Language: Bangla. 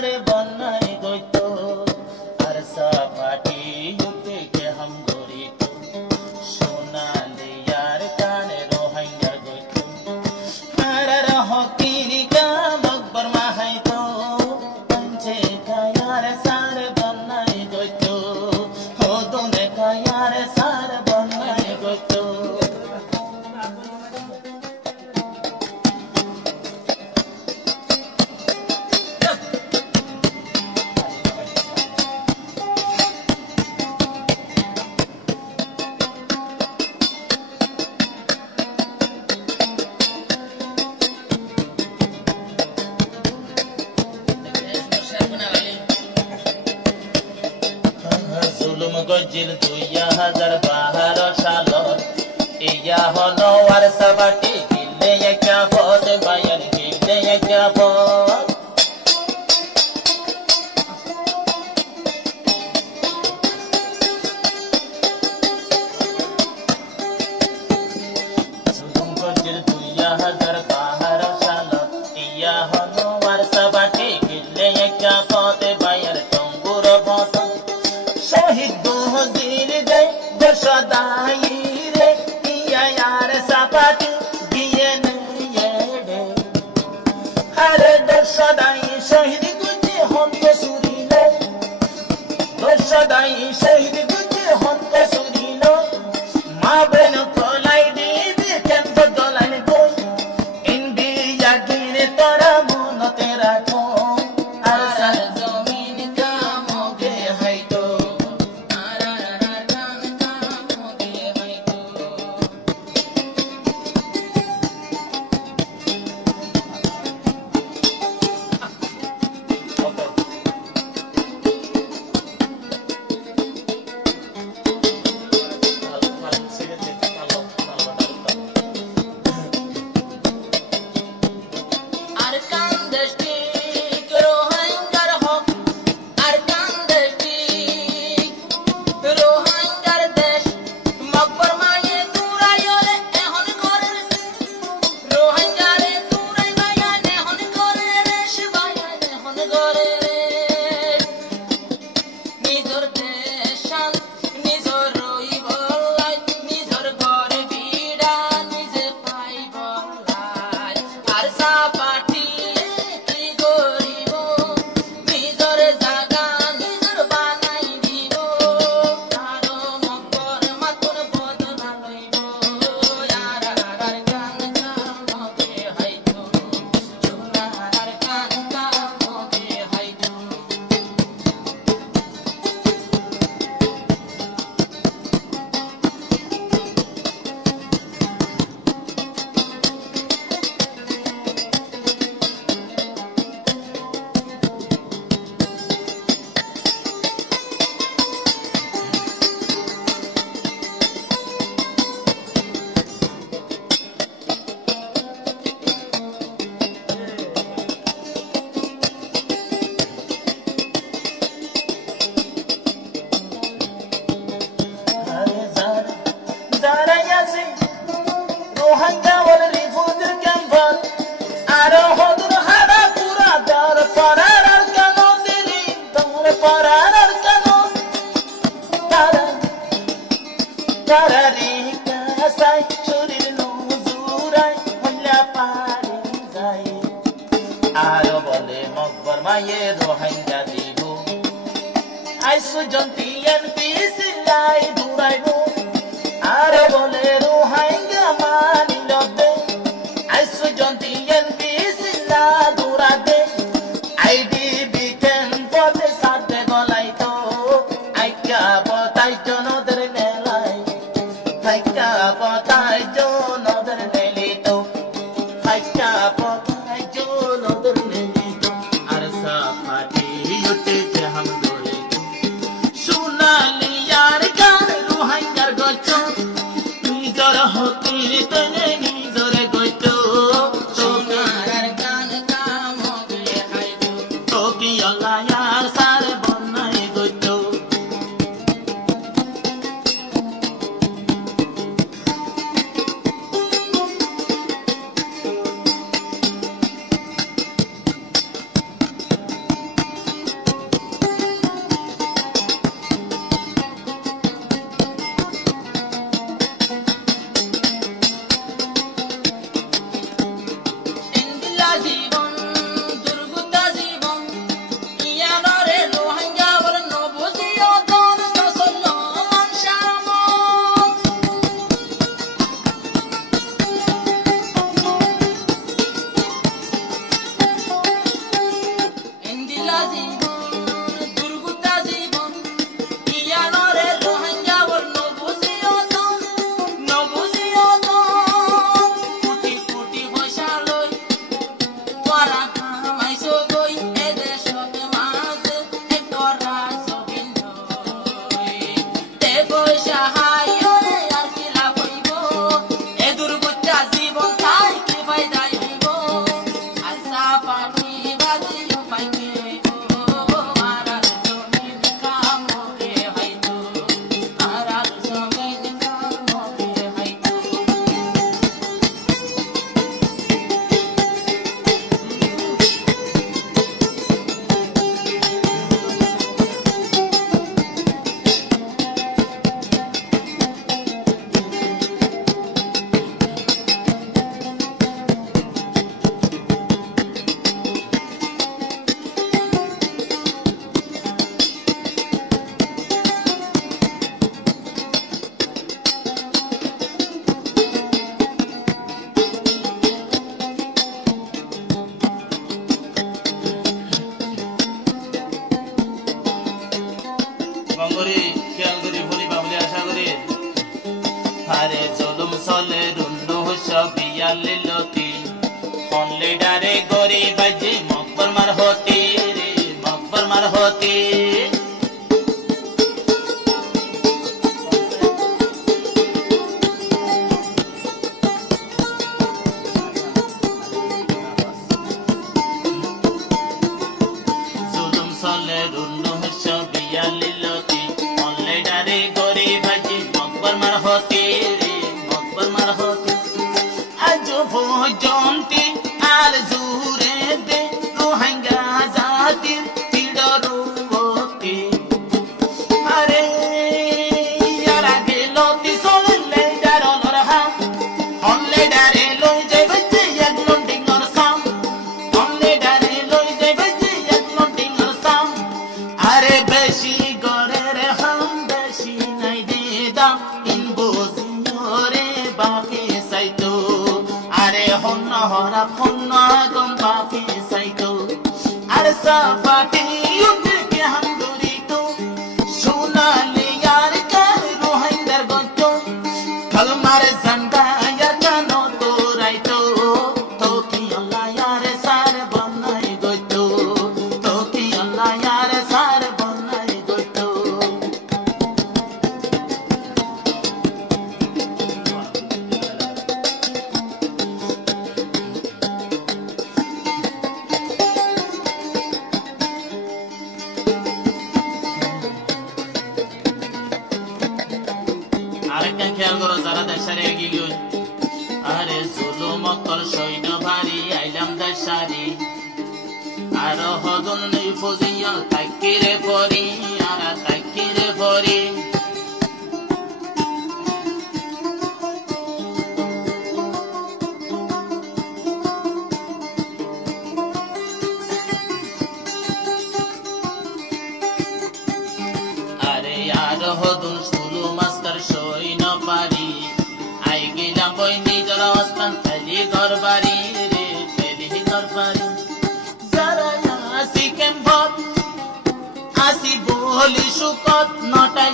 सारे बनाए गई तो अरसा पाटी युते के हम गोरी तो सोना ले यार काने रोहंगर गई तो मारा रहो तीरी का मकबर माहाई तो पंचे का यार सारे बनाए गई तो हो दोने का यार सारे बनाए गई तो গজিল 2012 সালত ইয়া হলো আর সাবাটি গিলে একটা পদ বায়ান গিলে একটা পদ গজিল 2012 সালত ইয়া হলো আর সাবাটি গিলে একটা পদ বায়ান টঙ্গুর পদ শহীদ দিল দে সদাই রে ইয়া यार সাপাটি গিয়ে নিয়ে দে আরে সদাই শহীদ গুজে হন্তে সুরিলে সদাই শহীদ গুজে হন্তে সুরিলো মা বেন কোলাই দিবি কেন দলান কই ইন্ডিয়া গিরে তোরা মনতে রাখো আর জমিন কামগে হাইতো আরো বলে মকবর মায়ে রোহিঙ্গা দিব আইসু জন্তি এনপিসি লাই দুরাইবো আরো বলে রোহিঙ্গা মানিল দে আইসু জন্তি এনপিসি লা দুরা দে আইডিবি ক্যাম্পতে সাথে গলাইতো আইকা পতাই জনদের নেলাই আইকা পতাই জনদের নেলিতো আইকা পতাই জনদের নেলিতো আর সাফাটি উঠে যে হাম দোলে সোনালি यार গান রোহিঙ্গার গচ্ছ নিজর হতি তেনে নিজরে গচ্ছ সোনার গান কাম হবে হাইদো তো কি আল্লাহ यार সারে বন্নাই গচ্ছ হতে জুলুম চলে রুন্নুহস বিয়ালিলতি অনলাইডারে গরিব আজি মকবর মার হতে রে মকবর মার হতে আজ ভোজন্তি আর জুরে দে রোহিঙ্গা জাতির পিড়রুবতি আরে ইয়ারা গেলতি চলে ডারলর হাম অনলাইডারে লই যাইবে যে এক লন্ডিং অর সাম অনলাইডারে লই যাইবে যে এক লন্ডিং অর সাম আরে বেশি করে রে হাম বেশি নাই দে দাম ইন বুঝিওরে বাকি সাইতো আরে হন্ন হরা হন্ন গম বাকি সাইতো আরে সাফাটি উঠকে হাম দূরি তো সোনালি यार का রোহিঙ্গার গত কলমার জানবা ইয়া কানো তো রাইতো তো কি আল্লাহ यार সার বনাই গতো তো কি আল্লাহ यार সার বনাই গতো আরেকটা খেয়াল করো যারা দেশারে এগিয়ে গই আরে জুলুম অকল সৈন্য ভারী আইলাম দেশারি আর হদন নেই ফজিয়া তাকিরে পরি আর তাকিরে পরি আরে আর হদন সুলু মাস্টার সৈন্য পারি আই গেলাম বই নিজের অবস্থান ফেলি ঘর বাড়ি রে ফেলি ঘর বাড়ি যারা আসি কেম্পত আসি বলি সুকত নটাই